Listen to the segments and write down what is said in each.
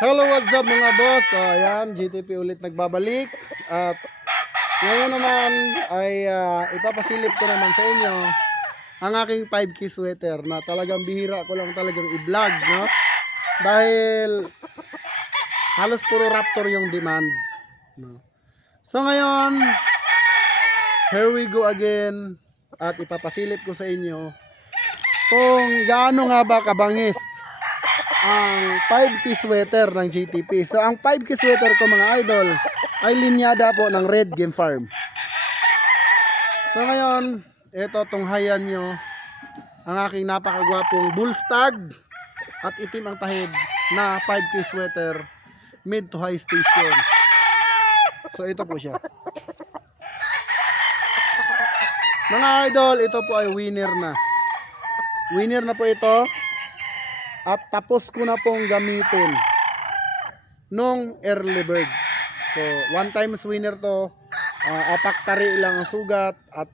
Hello, what's up mga boss? So, ayan, GTP ulit nagbabalik. At ngayon naman ay ipapasilip ko naman sa inyo ang aking 5K sweater na talagang bihira ko lang talagang i-vlog, no? Dahil halos puro Raptor yung demand, no? So ngayon, here we go again at ipapasilip ko sa inyo kung gaano nga ba kabangis ang 5K sweater ng GTP. So ang 5K sweater ko mga idol ay linyada po ng Red Game Farm. So ngayon, ito tunghayan nyo ang aking napakagwapong bull stag at itim ang tahid na 5K sweater mid to high station. So ito po siya. Mga idol, ito po ay winner na. Winner na po ito. At tapos ko na pong gamitin nung early bird. So, one times winner to. Apaktari lang ang sugat. At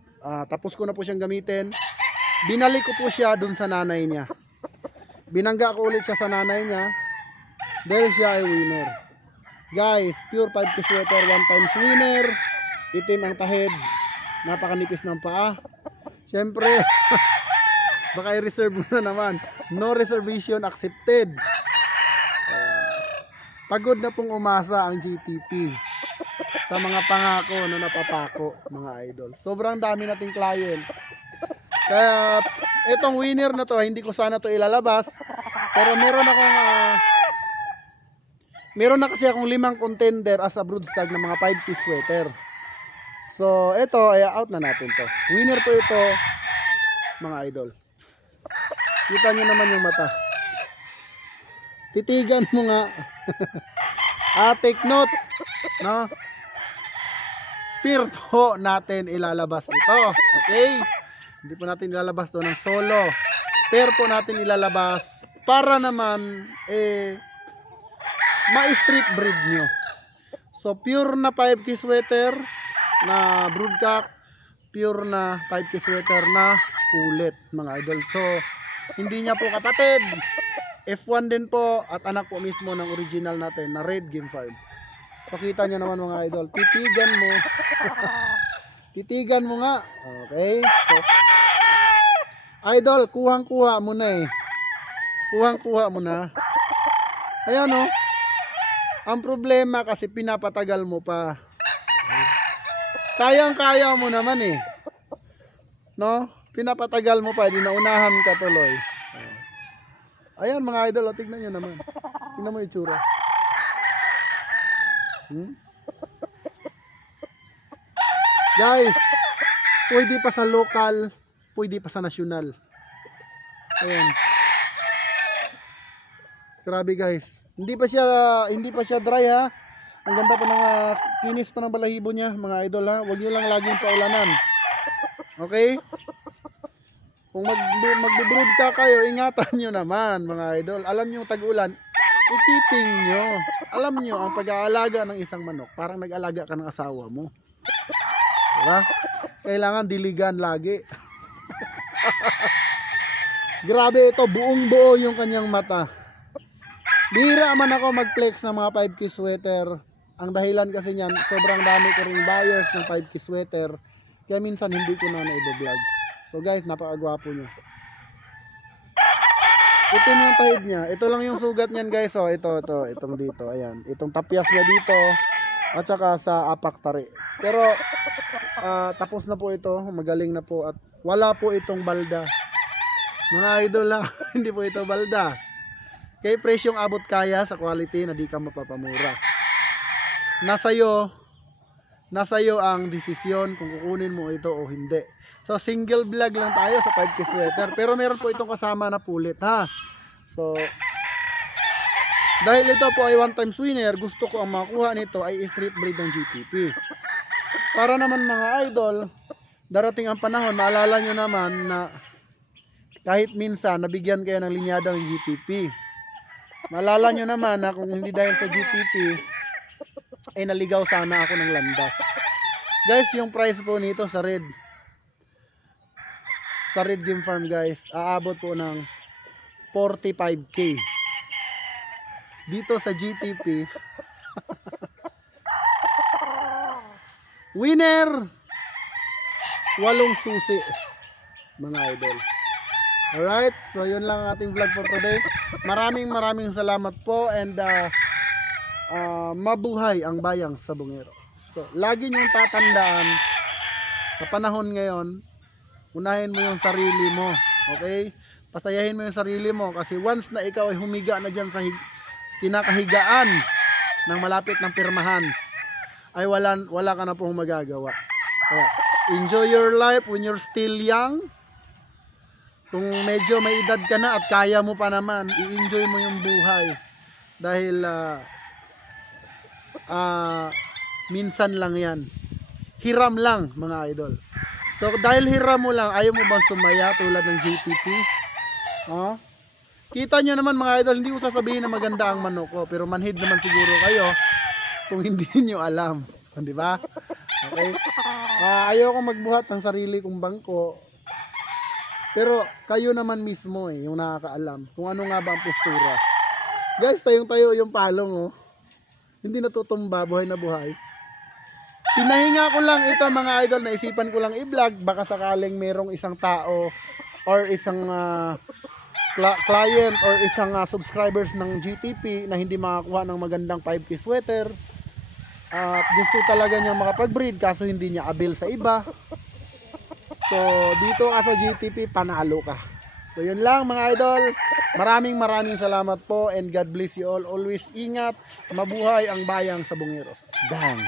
tapos ko na po siyang gamitin. Binalik ko po siya dun sa nanay niya. Binangga ko ulit siya sa nanay niya. Dahil siya ay winner. Guys, pure 5K sweater, one times winner. Itim ang tahid. Napakanipis ng paa. Siyempre, baka i-reserve mo na naman. No reservation accepted. Pagod na pong umasa ang GTP sa mga pangako na napapako, mga idol. Sobrang dami nating client. Kaya itong winner na to, hindi ko sana to ilalabas. Pero meron na kasi akong 5 contender as a broodstag ng mga 5K sweater. So ito ay out na natin to. Winner po ito, mga idol. Kita nyo naman yung mata. Titigan mo nga. Take note, no? Peer po natin ilalabas ito. Okay? Hindi po natin ilalabas to ng solo. Peer po natin ilalabas para naman ma-street breed nyo. So pure na 5K sweater na broodcock, pure na 5K sweater na pulit, mga idol. So hindi niya po kapatid. F1 din po at anak po mismo ng original natin na Red Game Farm. Pakita nyo naman mga idol. Titigan mo. Titigan mo nga. Okay. So, idol, kuhang-kuha mo na eh. Kuhang-kuha mo na. Ayan o. Ang problema kasi pinapatagal mo pa. Kayang-kaya mo naman eh. No? Pinapatagal mo pa, di naunahan ka tuloy. Ayan mga idol, tignan nyo naman. Tignan mo yung tsura. Guys, pwede pa sa local, pwede pa sa nasyonal. Ayan. Grabe guys. Hindi pa siya dry ha. Ang ganda pa ng kinis pa ng balahibo niya, mga idol ha. Huwag niyo lang laging paulanan. Okay? Kung magbe-brood ka kayo, ingatan nyo naman mga idol. Alam nyo tag-ulan, i-keeping nyo. Alam nyo, ang pag-aalaga ng isang manok, parang nag-alaga ka ng asawa mo. Diba? Kailangan diligan lagi. Grabe ito, buong buo yung kanyang mata. Bihira man ako mag-flex ng mga 5K sweater. Ang dahilan kasi niyan, sobrang dami ko ring buyers ng 5K sweater. Kaya minsan hindi ko na i-vlog. So guys, napakagwapo niya. Itim yung tahid niya. Ito lang yung sugat niyan guys. Oh, itong dito. Ayan. Itong tapyas niya dito. At saka sa apaktari. Pero tapos na po ito. Magaling na po. At wala po itong balda. Mga idol lang. Hindi po ito balda. Kaya presyong abot kaya sa quality na di ka mapapamura. Nasa iyo ang desisyon kung kukunin mo ito o hindi. So single vlog lang tayo sa 5K sweater. Pero meron po itong kasama na pulit ha. So dahil ito po ay one times winner, gusto ko ang makuha nito ay street breed ng GTP. Para naman mga idol, darating ang panahon, maalala nyo naman na kahit minsan nabigyan kayo ng linyada ng GTP. Maalala nyo naman na kung hindi dahil sa GTP, ay naligaw sana ako ng landas. Guys, yung price po nito sa Red Game Farm guys, aabot po ng 45K. dito sa GTP. Winner! 8 susi, mga idol. Alright, so yun lang ang ating vlog for today. Maraming salamat po and mabuhay ang bayang Sabongeros. So, lagi niyong tatandaan sa panahon ngayon, unahin mo yung sarili mo. Okay? Pasayahin mo yung sarili mo kasi once na ikaw ay humiga na dyan sa kinakahigaan ng malapit ng pirmahan, ay wala ka na pong magagawa. Kaya, enjoy your life when you're still young. Kung medyo may edad ka na at kaya mo pa naman, i-enjoy mo yung buhay. Dahil minsan lang yan. Hiram lang, mga idol. So dahil hiram mo lang, ayaw mo bang sumaya tulad ng GTP? Kita nyo naman mga idol, hindi ko sasabihin na maganda ang manok ko, pero manhid naman siguro kayo kung hindi nyo alam. Di ba? Okay? Ayaw kong magbuhat ng sarili kong bangko. Pero kayo naman mismo yung nakakaalam kung ano nga ba ang postura. Guys, tayong-tayo yung palong Hindi natutumba, buhay na buhay. Pinahinga ko lang ito mga idol, naisipan ko lang i-vlog. Baka sakaling merong isang tao or isang client or isang subscribers ng GTP na hindi makakuha ng magandang 5K sweater. At gusto talaga niya makapag-breed kaso hindi niya avail sa iba. So dito ka sa GTP, panalo ka. So yun lang mga idol. Maraming salamat po and God bless you all. Always ingat, mabuhay ang bayang Sabongeros. Bang!